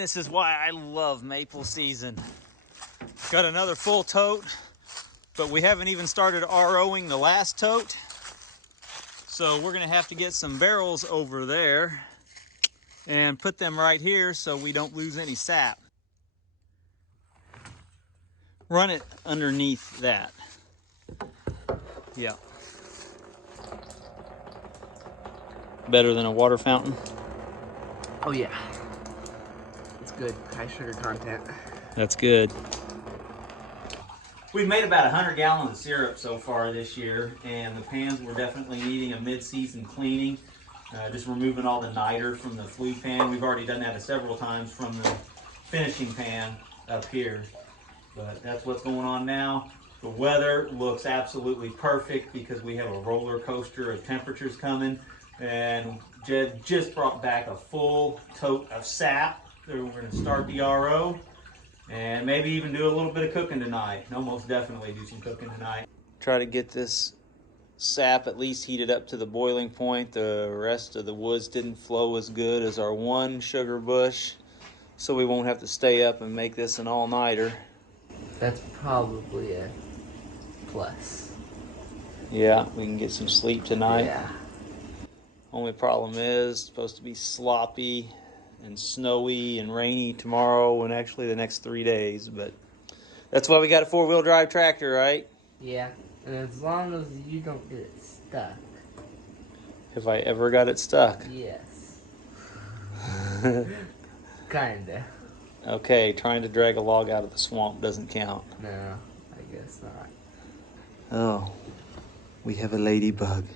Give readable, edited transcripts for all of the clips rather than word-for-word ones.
this is why I love maple season. Got another full tote, but we haven't even started ROing the last tote. So we're gonna have to get some barrels over there and put them right here so we don't lose any sap. Run it underneath that. Yeah. Better than a water fountain? Oh yeah. It's good. High sugar content. That's good. We've made about 100 gallons of syrup so far this year, and the pans were definitely needing a mid-season cleaning. Just removing all the niter from the flue pan. We've already done that several times from the finishing pan up here. But that's what's going on now. The weather looks absolutely perfect because we have a roller coaster of temperatures coming. And Jed just brought back a full tote of sap. So we're going to start the RO and maybe even do a little bit of cooking tonight. No, most definitely do some cooking tonight. Try to get this sap at least heated up to the boiling point. The rest of the woods didn't flow as good as our one sugar bush, so we won't have to stay up and make this an all-nighter. That's probably a plus. Yeah, we can get some sleep tonight. Yeah. Only problem is it's supposed to be sloppy and snowy and rainy tomorrow and actually the next 3 days, but that's why we got a four-wheel drive tractor, right? Yeah, and as long as you don't get it stuck. Have I ever got it stuck? Yes. Kinda. Okay, trying to drag a log out of the swamp doesn't count. No, I guess not. Oh, we have a ladybug.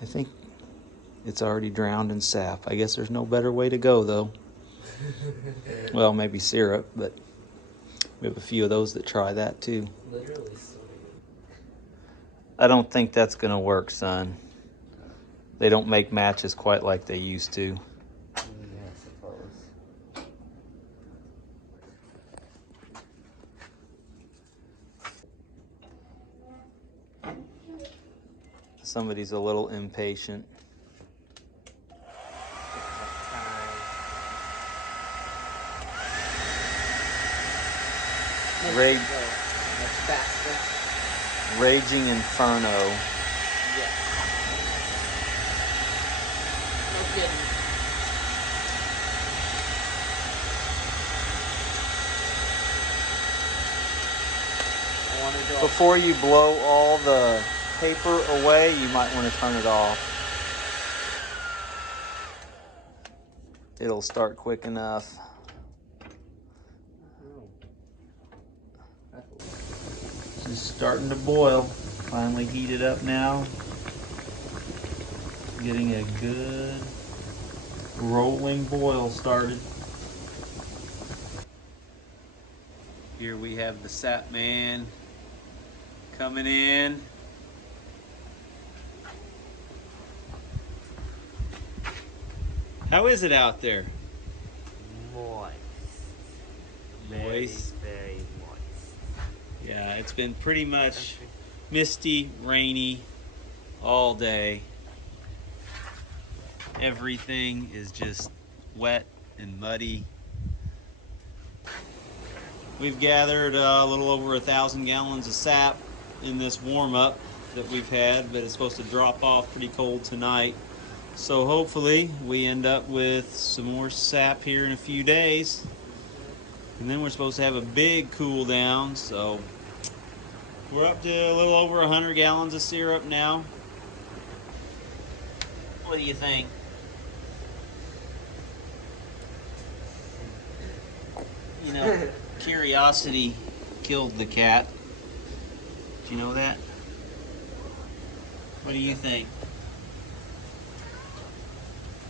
I think it's already drowned in sap. I guess there's no better way to go, though. Well, maybe syrup, but we have a few of those that try that, too. Literally so. I don't think that's going to work, son. They don't make matches quite like they used to. Yeah, I suppose. Somebody's a little impatient. Much faster. Raging Inferno. Yes. No kidding. I want to go. Before you blow all the paper away, you might want to turn it off. It'll start quick enough. Just starting to boil. Finally heated up now. Getting a good rolling boil started. Here we have the sap man coming in. How is it out there? Moist. Moist. Very moist. Yeah, it's been pretty much misty, rainy all day. Everything is just wet and muddy. We've gathered a little over 1,000 gallons of sap in this warm-up that we've had, but it's supposed to drop off pretty cold tonight. So hopefully we end up with some more sap here in a few days. And then we're supposed to have a big cool down, so we're up to a little over 100 gallons of syrup now. What do you think? You know, curiosity killed the cat. Do you know that? What do you think?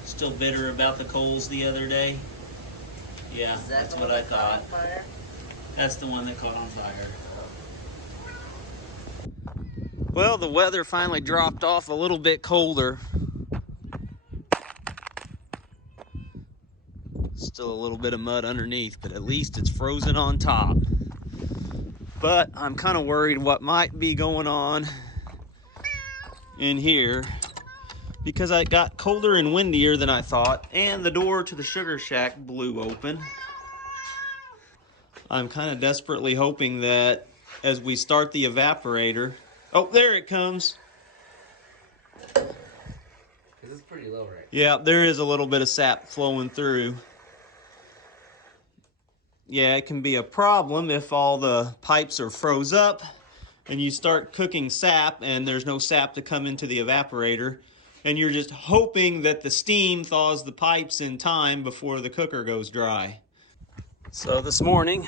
Still bitter about the coals the other day? Yeah, that's what I thought. That's the one that caught on fire. Well, the weather finally dropped off a little bit colder. Still a little bit of mud underneath, but at least it's frozen on top. But I'm kind of worried what might be going on in here. because it got colder and windier than I thought, and the door to the sugar shack blew open. I'm kind of desperately hoping that as we start the evaporator... Oh, there it comes. This is pretty low, right? Yeah, there is a little bit of sap flowing through. Yeah, it can be a problem if all the pipes are froze up and you start cooking sap and there's no sap to come into the evaporator, and you're just hoping that the steam thaws the pipes in time before the cooker goes dry. So this morning,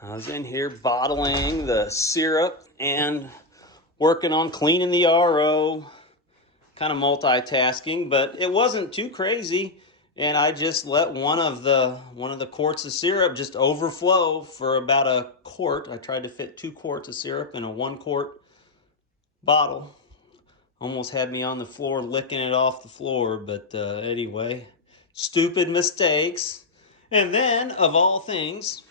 I was in here bottling the syrup and working on cleaning the RO, kind of multitasking, but it wasn't too crazy. And I just let one of the quarts of syrup just overflow for about a quart. I tried to fit 2 quarts of syrup in a 1-quart bottle. Almost had me on the floor licking it off the floor, but anyway, stupid mistakes. And then, of all things,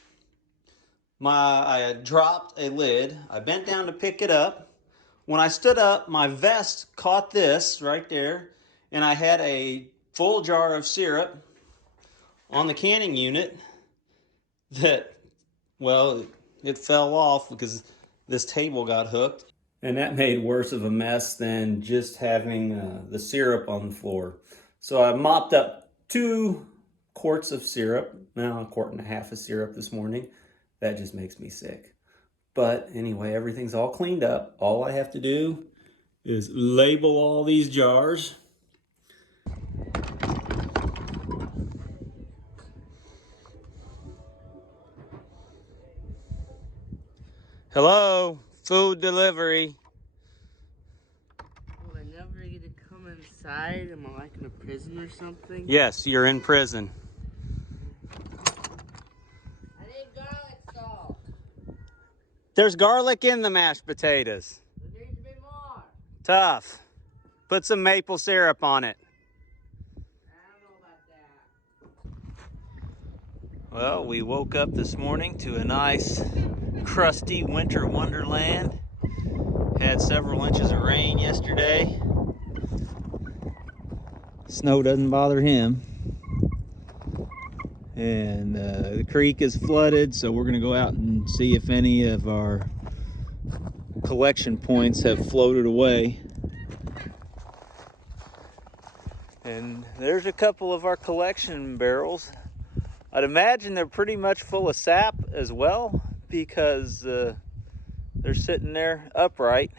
I had dropped a lid. I bent down to pick it up. When I stood up, my vest caught this right there, and I had a full jar of syrup on the canning unit that, well, it fell off because this table got hooked. And that made worse of a mess than just having the syrup on the floor. So I mopped up 2 quarts of syrup, now a quart and a half of syrup this morning. That just makes me sick. But anyway, everything's all cleaned up. All I have to do is label all these jars. Hello, food delivery. Will I never get to come inside? Am I like in a prison or something? Yes, you're in prison. I need garlic salt. There's garlic in the mashed potatoes. There needs to be more. Tough. Put some maple syrup on it. I don't know about that. Well, we woke up this morning to a nice crusty winter wonderland. Had several inches of rain yesterday. Snow doesn't bother him. And the creek is flooded, so we're going to go out and see if any of our collection points have floated away. And there's a couple of our collection barrels. I'd imagine they're pretty much full of sap as well, because they're sitting there upright.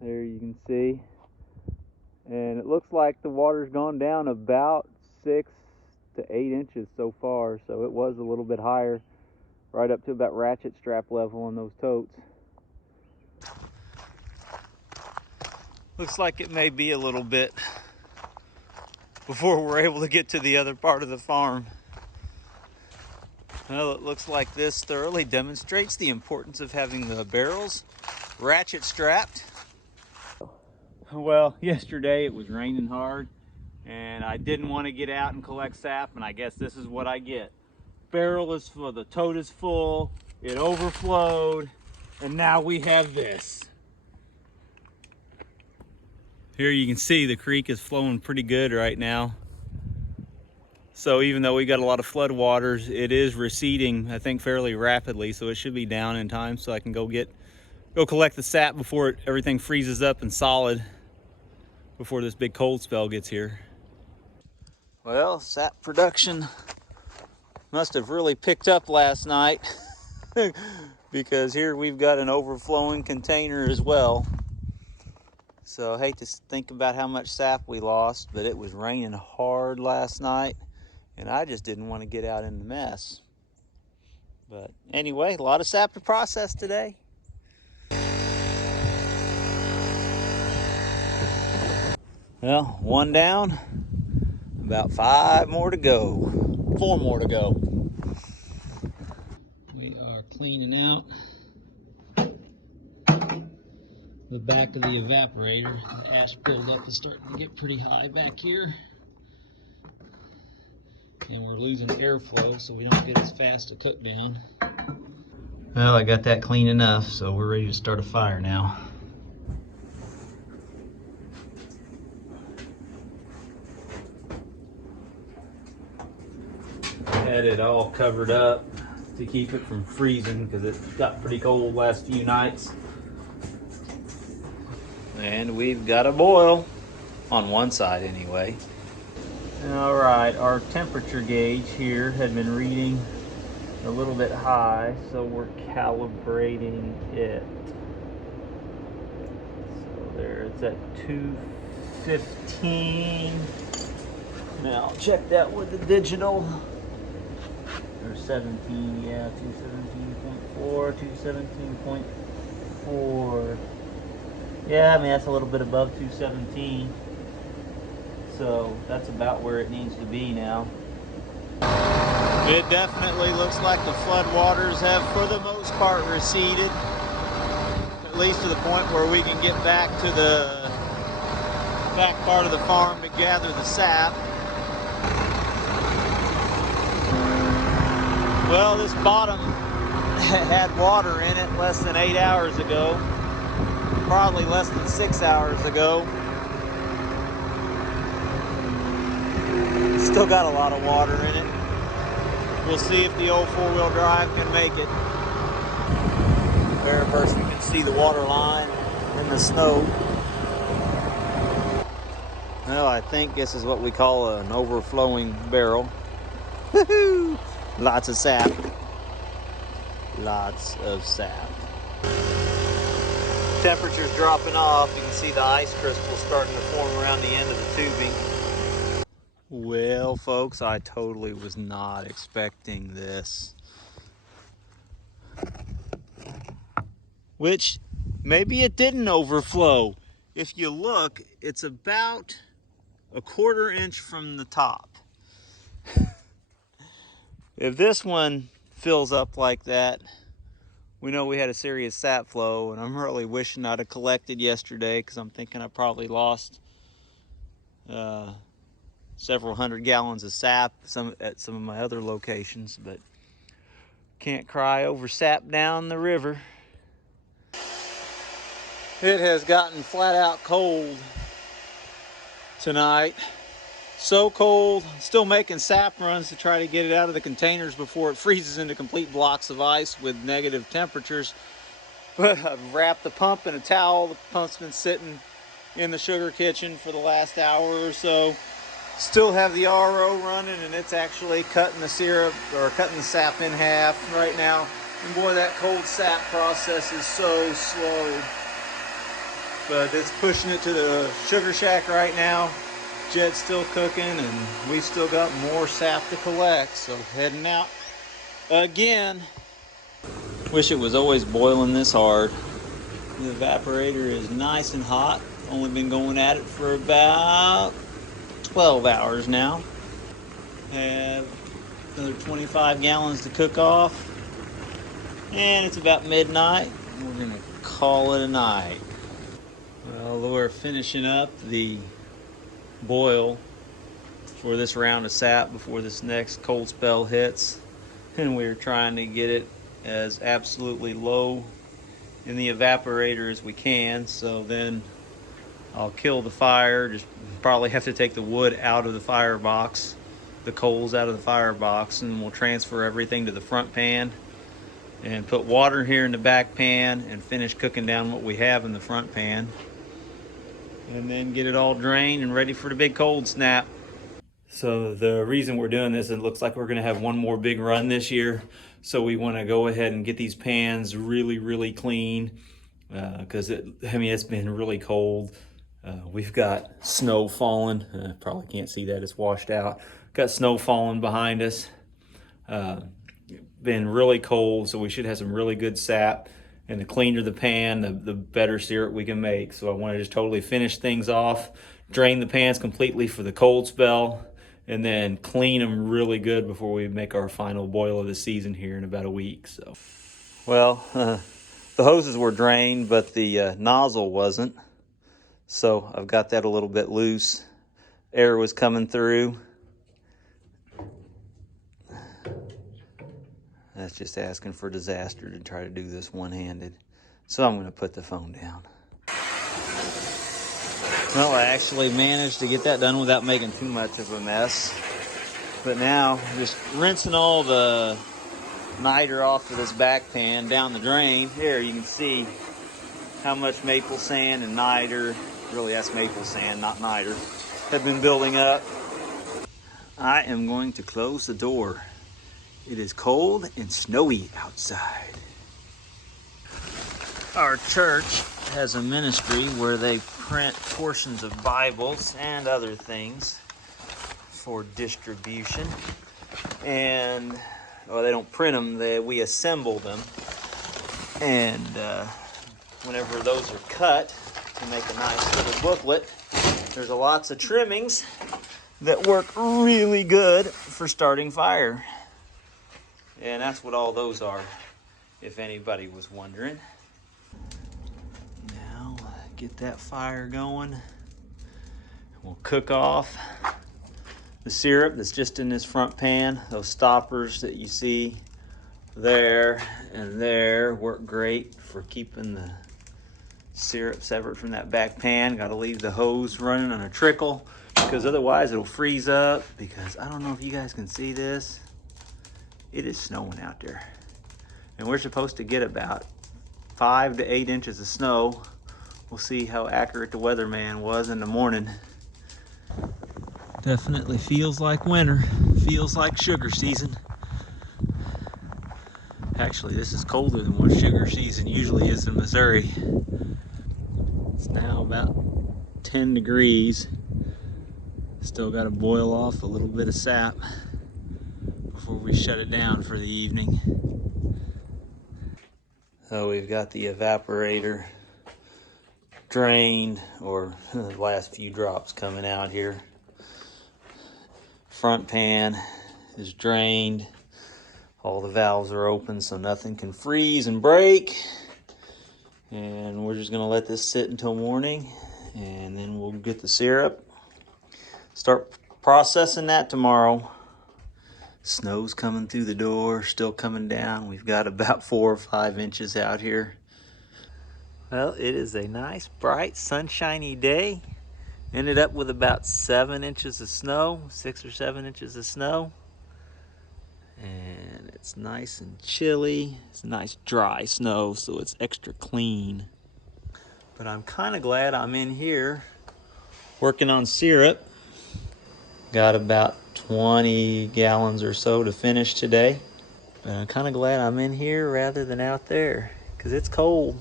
There you can see. And it looks like the water's gone down about 6 to 8 inches so far, so it was a little bit higher, right up to about ratchet strap level on those totes. Looks like it may be a little bit before we're able to get to the other part of the farm. Well, it looks like this thoroughly demonstrates the importance of having the barrels ratchet strapped. Well, yesterday it was raining hard and I didn't want to get out and collect sap, and I guess this is what I get. Barrel is full, the tote is full, it overflowed, and now we have this. Here you can see the creek is flowing pretty good right now. So even though we got a lot of flood waters, it is receding, I think, fairly rapidly, so it should be down in time so I can go collect the sap before everything freezes up and solid before this big cold spell gets here. Well, sap production must have really picked up last night because here we've got an overflowing container as well. So I hate to think about how much sap we lost, but it was raining hard last night and I just didn't want to get out in the mess. But anyway, a lot of sap to process today. Well, 1 down, about 5 more to go, 4 more to go. We are cleaning out the back of the evaporator. The ash buildup is starting to get pretty high back here. And we're losing airflow, so we don't get as fast a cook down. Well, I got that clean enough, so we're ready to start a fire now. Had it all covered up to keep it from freezing because it got pretty cold last few nights. And we've got a boil on one side anyway. All right, our temperature gauge here had been reading a little bit high, so we're calibrating it. So there, it's at 215. Now I'll check that with the digital. Or 17, yeah, 217.4, 217.4. Yeah, I mean, that's a little bit above 217. So that's about where it needs to be now. It definitely looks like the floodwaters have, for the most part, receded. At least to the point where we can get back to the back part of the farm to gather the sap. Well, this bottom had water in it less than 8 hours ago. Probably less than 6 hours ago. Still got a lot of water in it. We'll see if the old four-wheel drive can make it. There, first you can see the water line in the snow. Well, I think this is what we call an overflowing barrel. Woohoo! Lots of sap. Lots of sap. Temperature's dropping off. You can see the ice crystals starting to form around the end of the tubing. Well, folks, I totally was not expecting this. Which, maybe it didn't overflow. If you look, it's about a 1/4 inch from the top. If this one fills up like that, we know we had a serious sap flow, and I'm really wishing I'd have collected yesterday because I'm thinking I probably lost several hundred gallons of sap at some of my other locations, but can't cry over sap down the river. It has gotten flat out cold tonight. So cold, still making sap runs to try to get it out of the containers before it freezes into complete blocks of ice with negative temperatures. But I've wrapped the pump in a towel. The pump's been sitting in the sugar kitchen for the last hour or so. Still have the RO running, and it's actually cutting the syrup or cutting the sap in half right now. And boy, that cold sap process is so slow. But it's pushing it to the sugar shack right now. Jed's still cooking, and we've still got more sap to collect, so heading out again. Wish it was always boiling this hard. The evaporator is nice and hot. Only been going at it for about 12 hours now. Have another 25 gallons to cook off, and it's about midnight. We're gonna call it a night. Well, we're finishing up the boil for this round of sap before this next cold spell hits, and we're trying to get it as absolutely low in the evaporator as we can. So then I'll kill the fire, just probably have to take the wood out of the firebox, the coals out of the firebox, and we'll transfer everything to the front pan and put water here in the back pan and finish cooking down what we have in the front pan. And then get it all drained and ready for the big cold snap. So the reason we're doing this, it looks like we're gonna have one more big run this year. So we wanna go ahead and get these pans really, really clean. Because it's been really cold. We've got snow falling. Probably can't see that, it's washed out. Got snow falling behind us. Been really cold, so we should have some really good sap. And the cleaner the pan, the better syrup we can make. So I want to just totally finish things off, drain the pans completely for the cold spell, and then clean them really good before we make our final boil of the season here in about a week. So, well, the hoses were drained, but the nozzle wasn't. So I've got that a little bit loose. Air was coming through. That's just asking for disaster to try to do this one-handed. So I'm going to put the phone down. Well, I actually managed to get that done without making too much of a mess. But now, just rinsing all the niter off of this back pan down the drain. Here you can see how much maple sand and niter, really that's maple sand, not niter, have been building up. I am going to close the door. It is cold and snowy outside. Our church has a ministry where they print portions of Bibles and other things for distribution. And, well, they don't print them, we assemble them. And whenever those are cut to make a nice little booklet, there's lots of trimmings that work really good for starting fire. And that's what all those are, if anybody was wondering. Now, get that fire going. We'll cook off the syrup that's just in this front pan. Those stoppers that you see there and there work great for keeping the syrup separate from that back pan. Got to leave the hose running on a trickle because otherwise it'll freeze up. Because I don't know if you guys can see this. It is snowing out there. And we're supposed to get about 5 to 8 inches of snow. We'll see how accurate the weatherman was in the morning. Definitely feels like winter. Feels like sugar season. Actually, this is colder than what sugar season usually is in Missouri. It's now about 10 degrees. Still got to boil off a little bit of sap before we shut it down for the evening. So we've got the evaporator drained, or the last few drops coming out here. Front pan is drained. All the valves are open so nothing can freeze and break. And we're just gonna let this sit until morning, and then we'll get the syrup. Start processing that tomorrow. Snow's coming through the door, still coming down. We've got about 4 or 5 inches out here. Well, it is a nice, bright, sunshiny day. Ended up with about 7 inches of snow, 6 or 7 inches of snow. And it's nice and chilly. It's nice dry snow, so it's extra clean. But I'm kind of glad I'm in here working on syrup. Got about 20 gallons or so to finish today. But I'm kind of glad I'm in here rather than out there, because it's cold.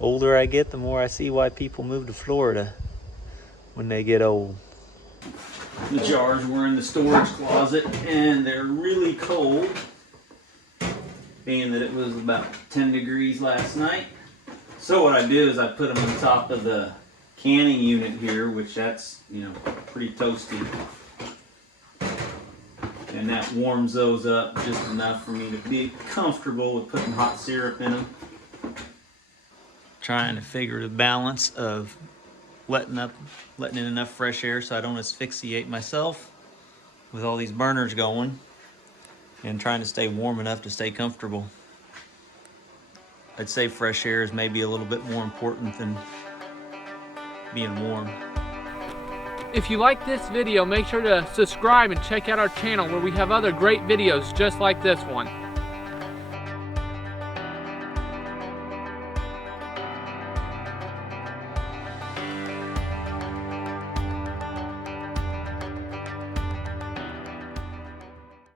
Older I get, the more I see why people move to Florida when they get old. The jars were in the storage closet and they're really cold, being that it was about 10 degrees last night. So what I do is I put them on top of the canning unit here, which that's, pretty toasty. And that warms those up just enough for me to be comfortable with putting hot syrup in them. Trying to figure the balance of letting in enough fresh air so I don't asphyxiate myself with all these burners going, and trying to stay warm enough to stay comfortable. I'd say fresh air is maybe a little bit more important than being warm. If you like this video, make sure to subscribe and check out our channel where we have other great videos just like this one.